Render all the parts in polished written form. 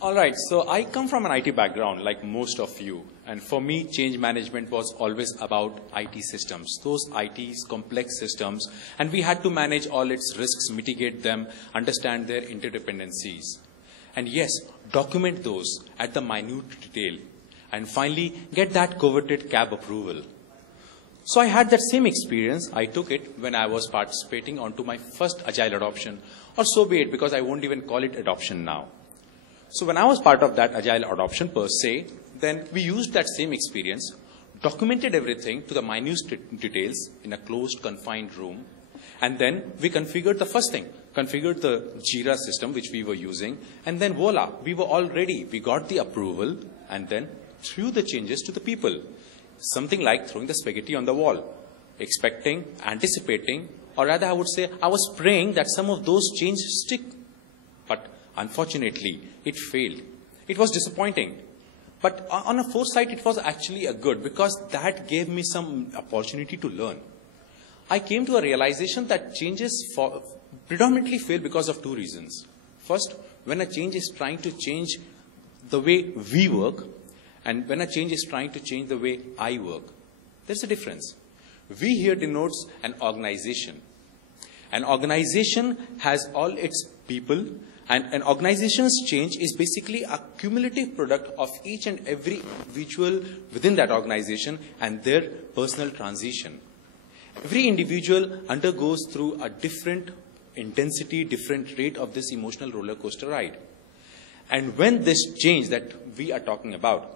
All right, so I come from an IT background like most of you. And for me, change management was always about IT systems, those IT's complex systems. And we had to manage all its risks, mitigate them, understand their interdependencies. And yes, document those at the minute detail. And finally, get that coveted CAB approval. So I had that same experience. I took it when I was participating onto my first Agile adoption, or so be it, because I won't even call it adoption now. So when I was part of that Agile adoption per se, then we used that same experience, documented everything to the minute details in a closed, confined room, and then we configured the first thing, configured the Jira system which we were using, and then voila, we were all ready. We got the approval, and then threw the changes to the people. Something like throwing the spaghetti on the wall, expecting, anticipating, or rather I would say I was praying that some of those changes stick. But unfortunately, it failed. It was disappointing. But on a foresight, it was actually a good, because that gave me some opportunity to learn. I came to a realization that changes predominantly fail because of two reasons. First, when a change is trying to change the way we work, and when a change is trying to change the way I work, there's a difference. We here denotes an organization. An organization has all its people, and an organization's change is basically a cumulative product of each and every individual within that organization and their personal transition. Every individual undergoes through a different intensity, different rate of this emotional roller coaster ride. And when this change that we are talking about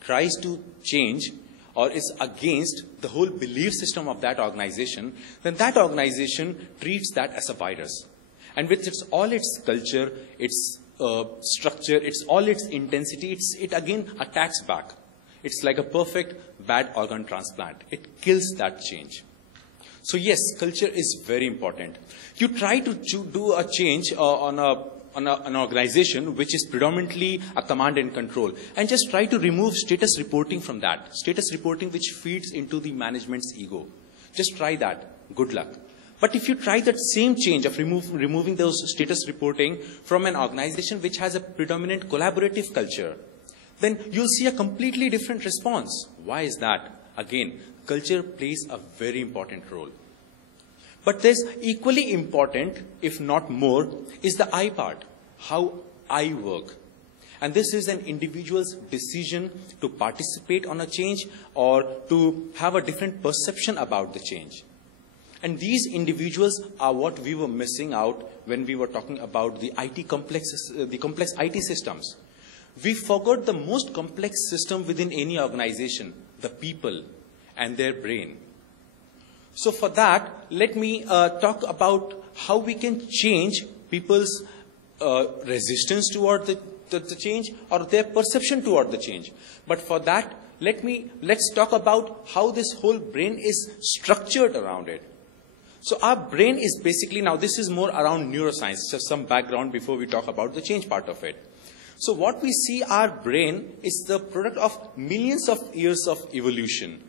tries to change or is against the whole belief system of that organization, then that organization treats that as a virus. And with all its culture, its structure, all its intensity, it again attacks back. It's like a perfect bad organ transplant. It kills that change. So yes, culture is very important. You try to do a change on an organization which is predominantly a command and control, and just try to remove status reporting from that. Status reporting which feeds into the management's ego. Just try that. Good luck. But if you try that same change of removing those status reporting from an organization which has a predominant collaborative culture, then you'll see a completely different response. Why is that? Again, culture plays a very important role. But there's equally important, if not more, is the I part, how I work. And this is an individual's decision to participate on a change or to have a different perception about the change. And these individuals are what we were missing out when we were talking about the complex IT systems. We forgot the most complex system within any organization, the people and their brain. So for that, let me talk about how we can change people's resistance toward the change or their perception toward the change. But for that, let's talk about how this whole brain is structured around it. So our brain is basically, now this is more around neuroscience, just some background before we talk about the change part of it. So what we see, our brain is the product of millions of years of evolution.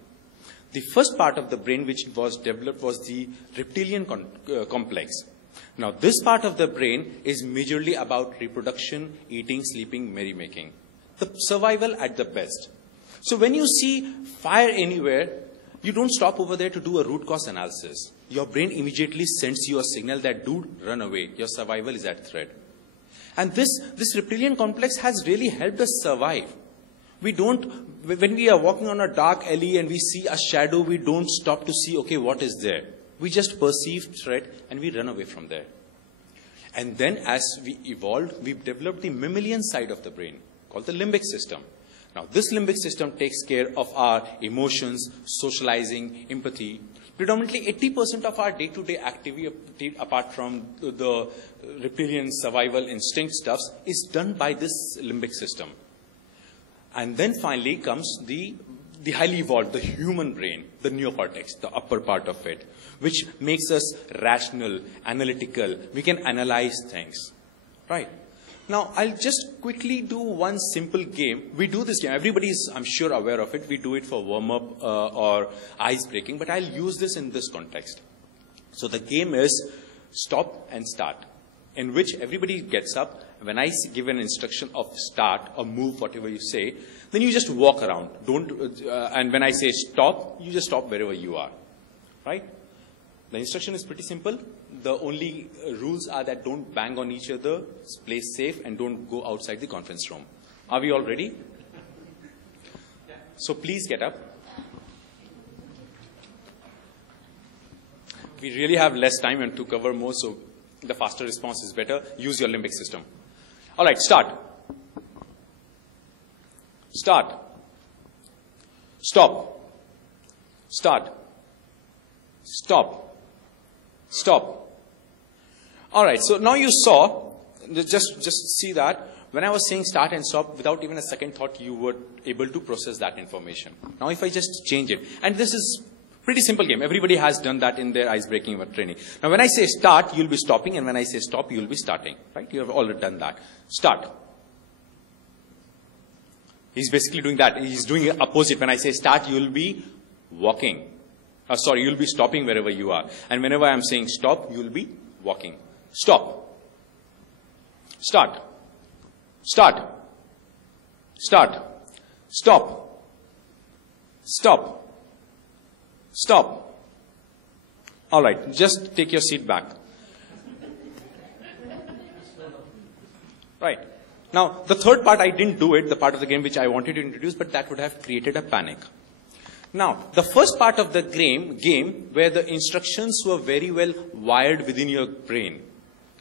The first part of the brain which was developed was the reptilian complex. Now this part of the brain is majorly about reproduction, eating, sleeping, merrymaking. The survival at the best. So when you see fire anywhere, you don't stop over there to do a root cause analysis. Your brain immediately sends you a signal that, dude, run away. Your survival is at threat. And this reptilian complex has really helped us survive. When we are walking on a dark alley and we see a shadow, we don't stop to see, okay, what is there? We just perceive threat and we run away from there. And then as we evolved, we've developed the mammalian side of the brain called the limbic system. Now, this limbic system takes care of our emotions, socializing, empathy. Predominantly 80% of our day-to-day activity, apart from the reptilian survival instinct stuffs, is done by this limbic system. And then finally comes the highly evolved, the human brain, the neocortex, the upper part of it, which makes us rational, analytical. We can analyze things, right? Now, I'll just quickly do one simple game. We do this game. Everybody is, I'm sure, aware of it. We do it for warm-up or ice-breaking, but I'll use this in this context. So the game is stop and start, in which everybody gets up When I give an instruction of start or move, whatever you say, then you just walk around. And when I say stop, you just stop wherever you are, right? The instruction is pretty simple. The only rules are that don't bang on each other, play safe, and don't go outside the conference room. Are we all ready? So please get up. We really have less time and to cover more, so the faster response is better. Use your limbic system. All right, start. Start. Stop. Start. Stop. Stop. All right, so now you saw, just see that when I was saying start and stop, without even a second thought, you were able to process that information. Now if I just change it, and this is pretty simple game. Everybody has done that in their ice-breaking training. Now when I say start, you'll be stopping, and when I say stop, you'll be starting, right? You have already done that. Start. He's basically doing that. He's doing the opposite. When I say start, you'll be walking. You'll be stopping wherever you are. And whenever I'm saying stop, you'll be walking. Stop. Start. Start. Start. Stop. Stop. Stop. All right, just take your seat back. Right. Now, the third part, I didn't do it, the part of the game which I wanted to introduce, but that would have created a panic. Now, the first part of the game where the instructions were very well wired within your brain.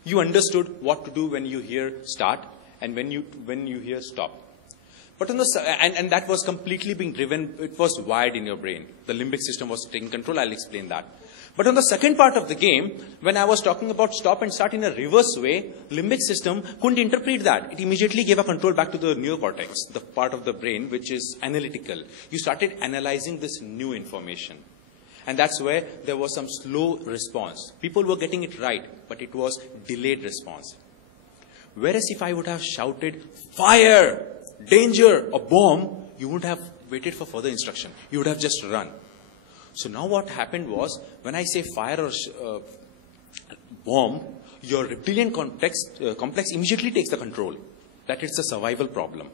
You understood what to do when you hear start and when you hear stop. But on and that was completely being driven, it was wired in your brain. The limbic system was taking control, I'll explain that. But on the second part of the game, when I was talking about stop and start in a reverse way, limbic system couldn't interpret that. It immediately gave a control back to the neocortex, the part of the brain which is analytical. You started analyzing this new information. And that's where there was some slow response. People were getting it right, but it was delayed response. Whereas if I would have shouted, fire, danger, or bomb, you wouldn't have waited for further instruction. You would have just run. So now what happened was, when I say fire or bomb, your reptilian complex immediately takes the control. That it's a survival problem.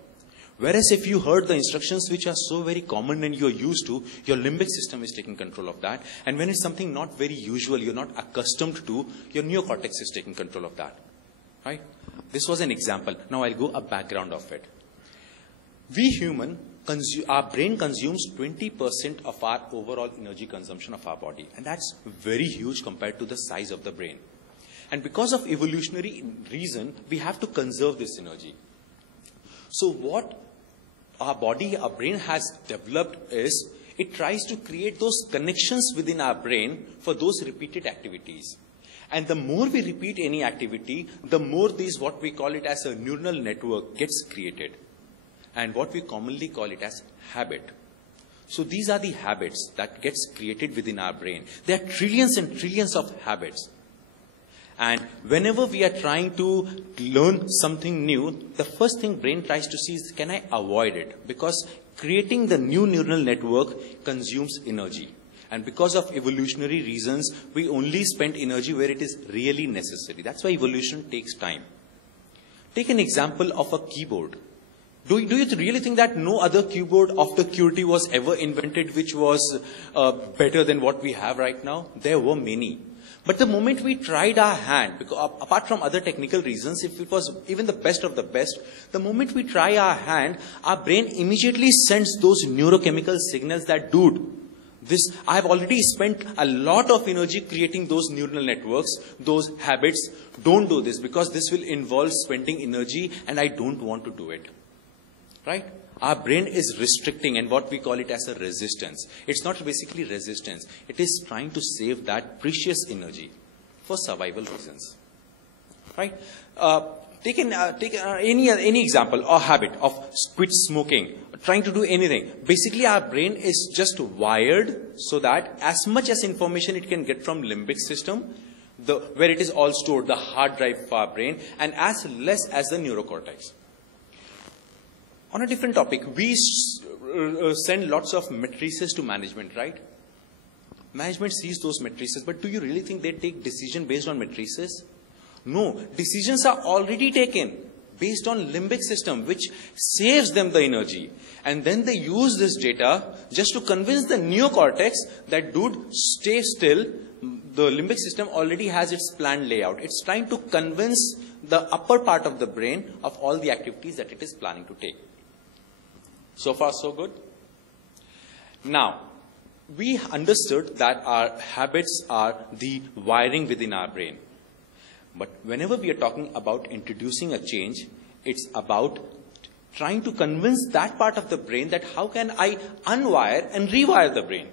Whereas if you heard the instructions which are so very common and you're used to, your limbic system is taking control of that. And when it's something not very usual, you're not accustomed to, your neocortex is taking control of that. Right? This was an example. Now I'll go a background of it. We human, our brain consumes 20% of our overall energy consumption of our body. And that's very huge compared to the size of the brain. And because of evolutionary reason, we have to conserve this energy. So what our brain has developed is, it tries to create those connections within our brain for those repeated activities. And the more we repeat any activity, the more what we call it as a neural network gets created. And what we commonly call it as habit. So these are the habits that gets created within our brain. There are trillions and trillions of habits. And whenever we are trying to learn something new, the first thing brain tries to see is, can I avoid it? Because creating the new neural network consumes energy. And because of evolutionary reasons, we only spend energy where it is really necessary. That's why evolution takes time. Take an example of a keyboard. Do you really think that no other keyboard of the QWERTY was ever invented which was better than what we have right now? There were many. But the moment we tried our hand, because apart from other technical reasons, if it was even the best of the best, the moment we try our hand, our brain immediately sends those neurochemical signals that, dude, I've already spent a lot of energy creating those neural networks, those habits. Don't do this because this will involve spending energy and I don't want to do it. Right? Our brain is restricting, and what we call it as a resistance. It's not basically resistance. It is trying to save that precious energy for survival reasons. Right? Take any example or habit of quit smoking, trying to do anything. Basically, our brain is just wired so that as much as information it can get from limbic system, where it is all stored, the hard drive of our brain, and as less as the neurocortex. On a different topic, we send lots of matrices to management, right? Management sees those matrices, but do you really think they take decision based on matrices? No, decisions are already taken. based on limbic system, which saves them the energy. And then they use this data just to convince the neocortex that, dude, stay still. The limbic system already has its planned layout. It's trying to convince the upper part of the brain of all the activities that it is planning to take. So far, so good. Now, we understood that our habits are the wiring within our brain. But whenever we are talking about introducing a change, it's about trying to convince that part of the brain that how can I unwire and rewire the brain.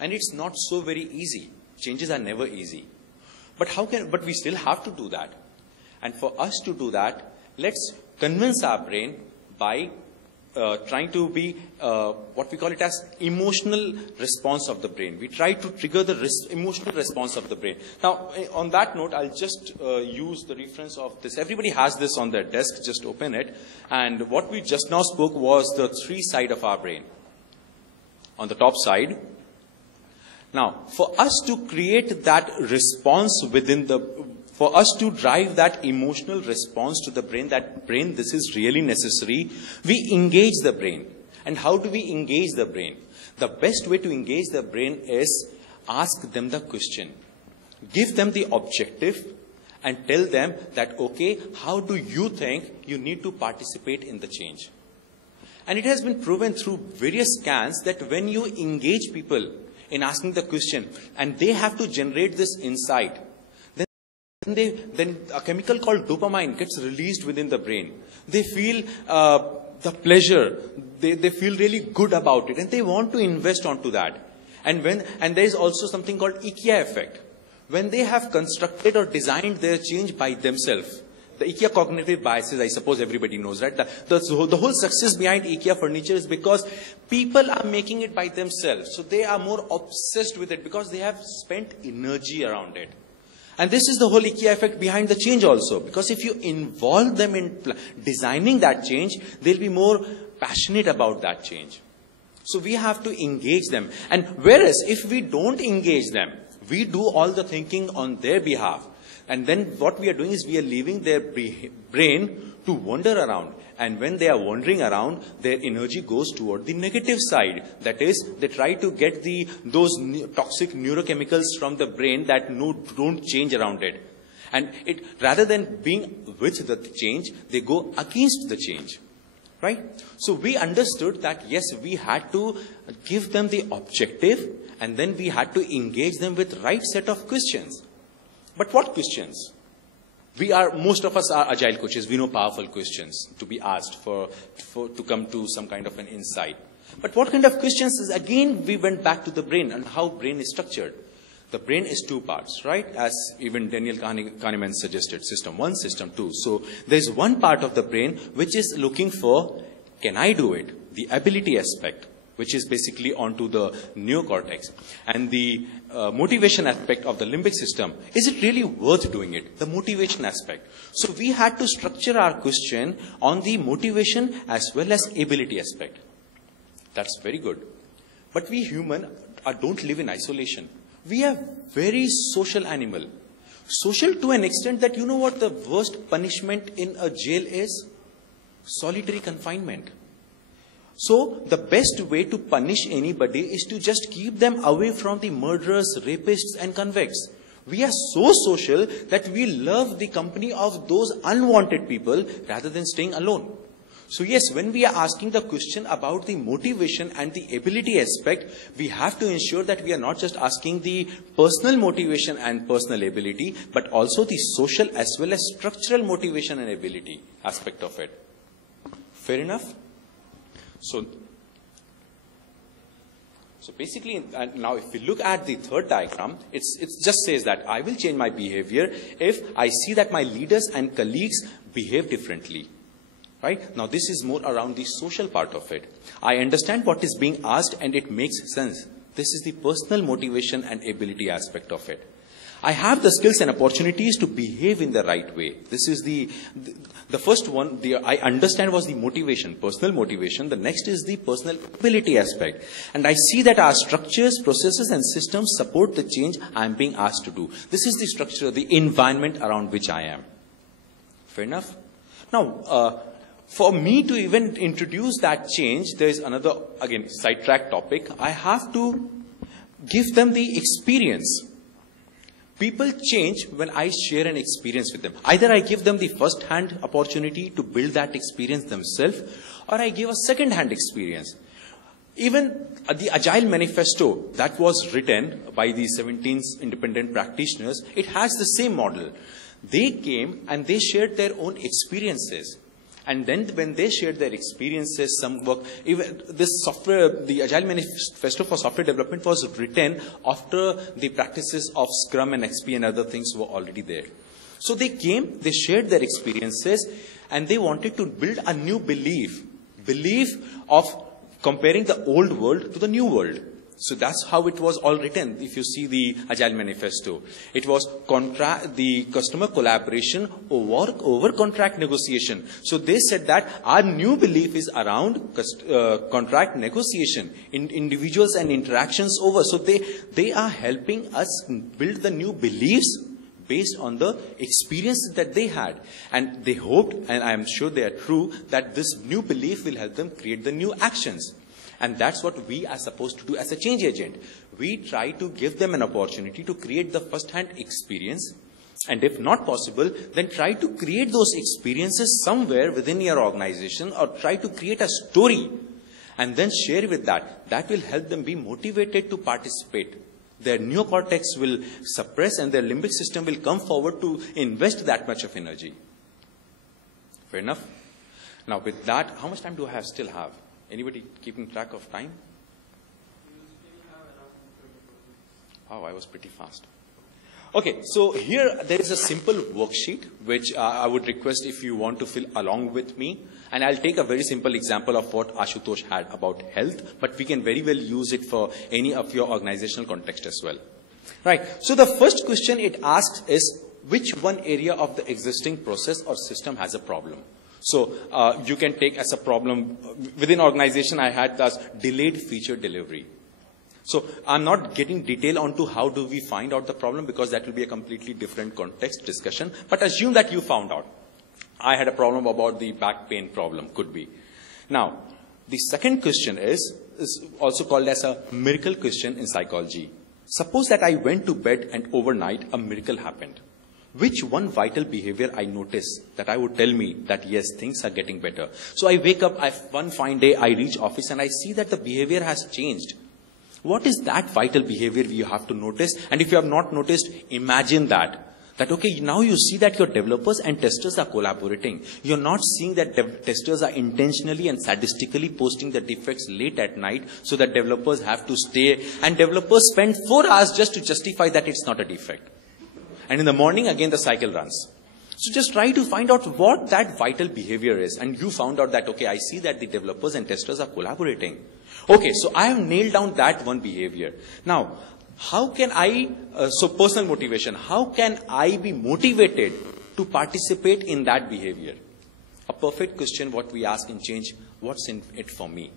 And it's not so very easy. Changes are never easy. But we still have to do that. And for us to do that, let's convince our brain by trying to be what we call it as emotional response of the brain. We try to trigger the emotional response of the brain. Now, on that note, I'll just use the reference of this. Everybody has this on their desk. Just open it. And what we just now spoke was the 3 sides of our brain. On the top side. Now, for us to create that response for us to drive that emotional response to the brain, this is really necessary, we engage the brain. And how do we engage the brain? The best way to engage the brain is ask them the question. Give them the objective and tell them that, okay, how do you think you need to participate in the change? And it has been proven through various scans that when you engage people in asking the question and they have to generate this insight, then a chemical called dopamine gets released within the brain. They feel the pleasure. They feel really good about it, and they want to invest onto that. And there is also something called IKEA effect. When they have constructed or designed their change by themselves, the IKEA cognitive biases, I suppose everybody knows, right? The whole success behind IKEA furniture is because people are making it by themselves. So they are more obsessed with it because they have spent energy around it. And this is the whole IKEA effect behind the change also. Because if you involve them in designing that change, they'll be more passionate about that change. So we have to engage them. And whereas if we don't engage them, we do all the thinking on their behalf. And then what we are doing is we are leaving their brain to wander around. And when they are wandering around, their energy goes toward the negative side. That is, they try to get those toxic neurochemicals from the brain that don't change around it. And rather than being with the change, they go against the change. Right? So we understood that, yes, we had to give them the objective, and then we had to engage them with right set of questions. But what questions? Most of us are agile coaches. We know powerful questions to be asked to come to some kind of an insight. But what kind of questions is, again, we went back to the brain and how brain is structured. The brain is 2 parts, right? As even Daniel Kahneman suggested, system 1, system 2. So there's one part of the brain which is looking for, can I do it? The ability aspect, which is basically onto the neocortex. And the motivation aspect of the limbic system, is it really worth doing it? The motivation aspect. So we had to structure our question on the motivation as well as ability aspect. That's very good. But we human don't live in isolation. We are very social animal. Social to an extent that, you know what the worst punishment in a jail is? Solitary confinement. So the best way to punish anybody is to just keep them away from the murderers, rapists and convicts. We are so social that we love the company of those unwanted people rather than staying alone. So yes, when we are asking the question about the motivation and the ability aspect, we have to ensure that we are not just asking the personal motivation and personal ability, but also the social as well as structural motivation and ability aspect of it. Fair enough? So basically, now if we look at the third diagram, it just says that I will change my behavior if I see that my leaders and colleagues behave differently. Right? Now this is more around the social part of it. I understand what is being asked and it makes sense. This is the personal motivation and ability aspect of it. I have the skills and opportunities to behave in the right way. This is the first one, I understand was the motivation, personal motivation. The next is the personal ability aspect. And I see that our structures, processes and systems support the change I am being asked to do. This is the structure, the environment around which I am. Fair enough? Now, for me to even introduce that change, there is another, again, sidetrack topic. I have to give them the experience. People change when I share an experience with them. Either I give them the first-hand opportunity to build that experience themselves, or I give a second-hand experience. Even the Agile Manifesto that was written by the 17 independent practitioners, it has the same model. They came and they shared their own experiences. And then when they shared their experiences, some work, even this software, the Agile Manifesto for Software Development was written after the practices of Scrum and XP and other things were already there. So they came, they shared their experiences, and they wanted to build a new belief of comparing the old world to the new world. So that's how it was all written. If you see the Agile Manifesto, it was the customer collaboration over contract negotiation. So they said that our new belief is around contract negotiation, in individuals and interactions over. So they are helping us build the new beliefs based on the experiences that they had. And they hoped, and I am sure they are true, that this new belief will help them create the new actions. And that's what we are supposed to do as a change agent. We try to give them an opportunity to create the first-hand experience. And if not possible, then try to create those experiences somewhere within your organization, or try to create a story and then share with that. That will help them be motivated to participate. Their neocortex will suppress and their limbic system will come forward to invest that much of energy. Fair enough? Now with that, how much time do I still have? Anybody keeping track of time? Oh, I was pretty fast. Okay, so here there is a simple worksheet which I would request if you want to fill along with me. And I'll take a very simple example of what Ashutosh had about health, but we can very well use it for any of your organizational context as well. Right, so the first question it asks is, which one area of the existing process or system has a problem? So you can take as a problem, within organization I had thus delayed feature delivery. So I'm not getting detail onto how do we find out the problem, because that will be a completely different context discussion. But assume that you found out. I had a problem about the back pain problem, could be. Now, the second question is also called as a miracle question in psychology. Suppose that I went to bed and overnight a miracle happened. Which one vital behavior I notice that I would tell me that yes, things are getting better. So I wake up, one fine day, I reach office and I see that the behavior has changed. What is that vital behavior you have to notice? And if you have not noticed, imagine that okay, now you see that your developers and testers are collaborating. You're not seeing that testers are intentionally and sadistically posting the defects late at night so that developers have to stay, and developers spend 4 hours just to justify that it's not a defect. And in the morning, again, the cycle runs. So just try to find out what that vital behavior is. And you found out that, okay, I see that the developers and testers are collaborating. Okay, so I have nailed down that one behavior. Now, how can so personal motivation, how can I be motivated to participate in that behavior? A perfect question what we ask in change, what's in it for me?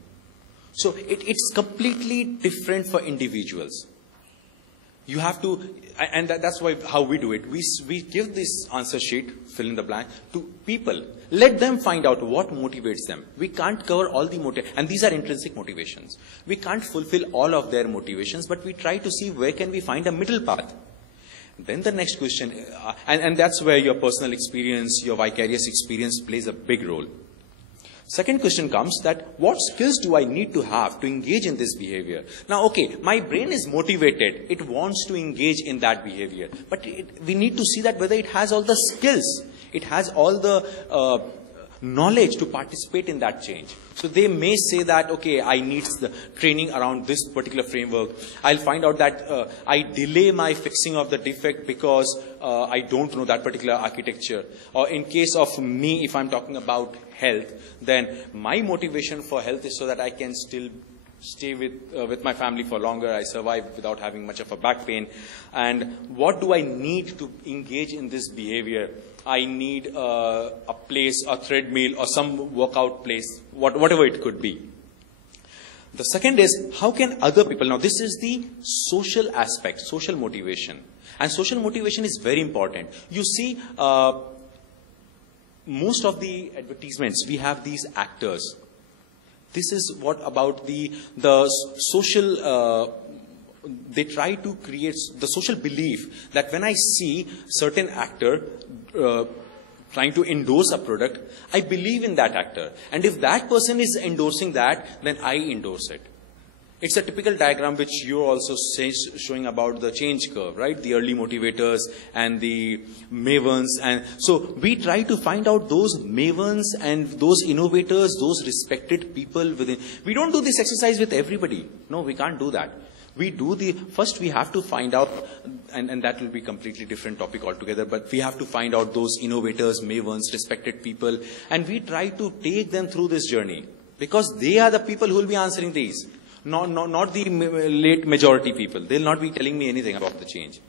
So it's completely different for individuals. You have to, and that's why how we do it. We give this answer sheet, fill in the blank, to people. Let them find out what motivates them. We can't cover all the and these are intrinsic motivations. We can't fulfill all of their motivations, but we try to see where can we find a middle path. Then the next question, and that's where your personal experience, your vicarious experience plays a big role. Second question comes that what skills do I need to have to engage in this behavior? Now, okay, my brain is motivated. It wants to engage in that behavior. But we need to see that whether it has all the skills. It has all the knowledge to participate in that change. So they may say that, okay, I need the training around this particular framework. I'll find out that I delay my fixing of the defect because I don't know that particular architecture. Or in case of me, if I'm talking about health, then my motivation for health is so that I can still stay with my family for longer. I survive without having much of a back pain. And what do I need to engage in this behavior? I need a place, a treadmill, or some workout place, whatever it could be. The second is, how can other people, now this is the social aspect, social motivation. And social motivation is very important. You see, most of the advertisements, we have these actors. This is what about the social, they try to create the social belief that when I see certain actor trying to endorse a product, I believe in that actor. And if that person is endorsing that, then I endorse it. It's a typical diagram which you're also showing about the change curve, right? The early motivators and the mavens. And so we try to find out those mavens and those innovators, those respected people within. We don't do this exercise with everybody. No, we can't do that. We do first we have to find out, and that will be completely different topic altogether, but we have to find out those innovators, mavens, respected people, and we try to take them through this journey. Because they are the people who will be answering these. Not the late majority people. They'll not be telling me anything about the change.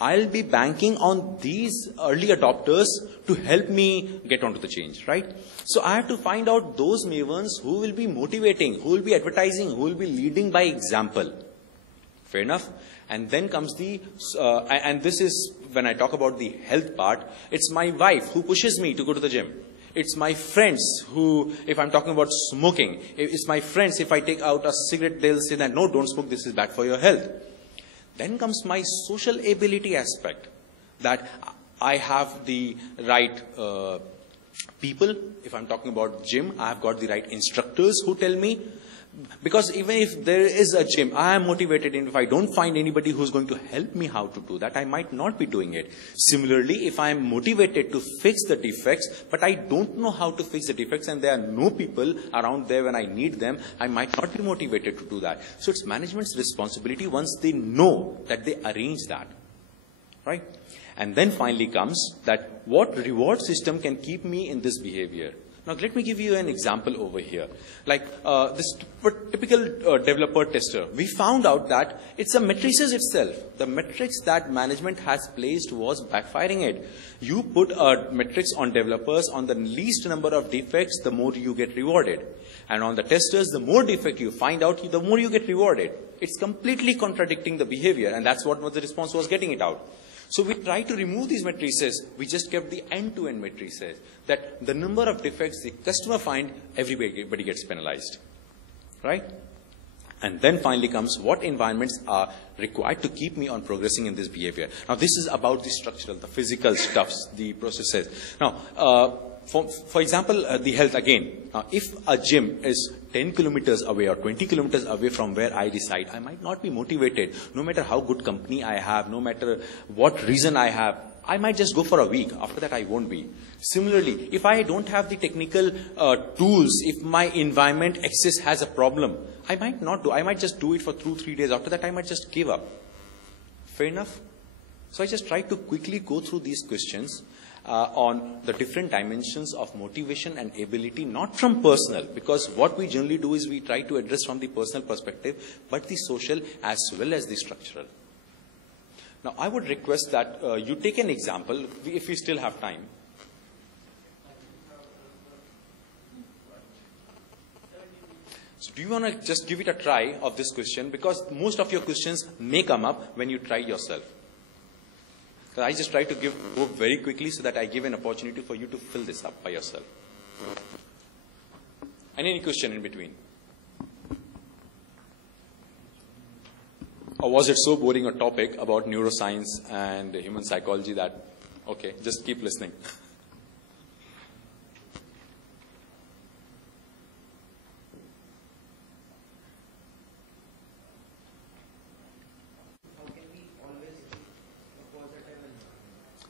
I'll be banking on these early adopters to help me get onto the change, right? So I have to find out those mavens who will be motivating, who will be advertising, who will be leading by example. Fair enough? And then comes and this is when I talk about the health part, it's my wife who pushes me to go to the gym. It's my friends who, if I'm talking about smoking, it's my friends, if I take out a cigarette, they'll say that, no, don't smoke, this is bad for your health. Then comes my social ability aspect, that I have the right people. If I'm talking about gym, I've got the right instructors who tell me. Because even if there is a gym, I am motivated, and if I don't find anybody who's going to help me how to do that, I might not be doing it. Similarly, if I am motivated to fix the defects, but I don't know how to fix the defects and there are no people around there when I need them, I might not be motivated to do that. So it's management's responsibility once they know that they arrange that, right? And then finally comes that what reward system can keep me in this behavior. Now, let me give you an example over here. Like this typical developer tester, we found out that it's the matrices itself. The metrics that management has placed was backfiring it. You put metrics on developers, on the least number of defects, the more you get rewarded. And on the testers, the more defect you find out, the more you get rewarded. It's completely contradicting the behavior, and that's what the response was getting it out. So we tried to remove these matrices. We just kept the end-to-end matrices. That the number of defects the customer find, everybody gets penalized. Right? And then finally comes what environments are required to keep me on progressing in this behavior. Now this is about the structural, the physical stuffs, the processes. Now, for example, the health again. Now, if a gym is 10 kilometers away or 20 kilometers away from where I reside, I might not be motivated. No matter how good company I have, no matter what reason I have, I might just go for a week. After that, I won't be. Similarly, if I don't have the technical tools, if my environment access has a problem, I might not do. I might just do it for 2-3 days. After that, I might just give up. Fair enough? So I just tried to quickly go through these questions on the different dimensions of motivation and ability, not from personal, because what we generally do is we try to address from the personal perspective, but the social as well as the structural. Now, I would request that you take an example, if we still have time. So do you want to just give it a try of this question? Because most of your questions may come up when you try yourself. So I just try to go very quickly so that I give an opportunity for you to fill this up by yourself. And any question in between? Or was it so boring a topic about neuroscience and human psychology that, okay, just keep listening.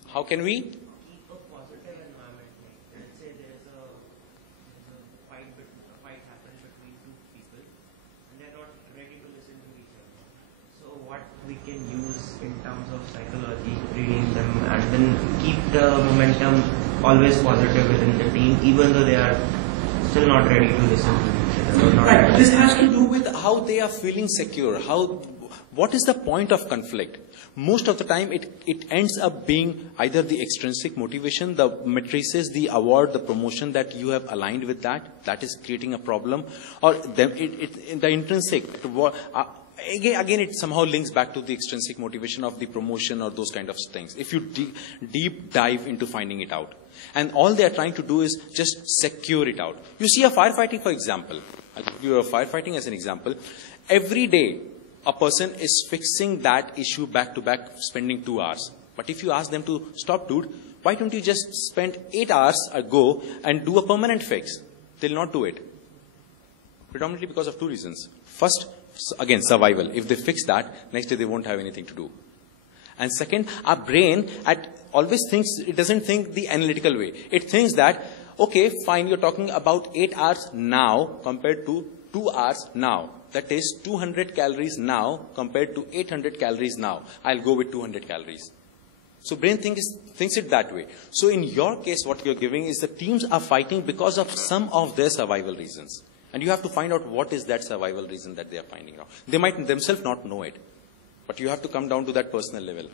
How can we keep a positive environment? Like, let's say there's a fight happens between two people and they're not ready to listen to each other. So what we can use in terms of psychology, reading them, and then keep the momentum always positive within the team, even though they are still not ready to listen to each other. Right. This has to do with how they are feeling secure. What is the point of conflict? Most of the time, it ends up being either the extrinsic motivation, the matrices, the award, the promotion that you have aligned with that is creating a problem, or the intrinsic. Again, it somehow links back to the extrinsic motivation of the promotion or those kind of things. If you deep dive into finding it out. And all they are trying to do is just secure it out. You see a firefighting, for example. I'll give you a firefighting as an example. Every day, a person is fixing that issue back to back, spending 2 hours. But if you ask them to stop, dude, why don't you just spend 8 hours ago and do a permanent fix? They'll not do it. Predominantly because of 2 reasons. First, again, survival. If they fix that, next day they won't have anything to do. And second, our brain always thinks, it doesn't think the analytical way. It thinks that, okay, fine, you're talking about 8 hours now compared to 2 hours now. That is 200 calories now compared to 800 calories now. I'll go with 200 calories. So brain thinks it that way. So in your case, what you're giving is the teams are fighting because of some of their survival reasons. And you have to find out what is that survival reason that they are finding out. They might themselves not know it. But you have to come down to that personal level.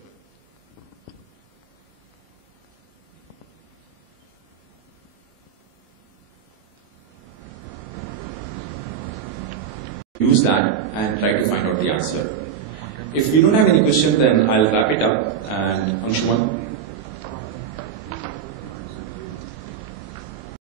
Use that and try to find out the answer. If we don't have any questions, then I'll wrap it up. And Anshuman.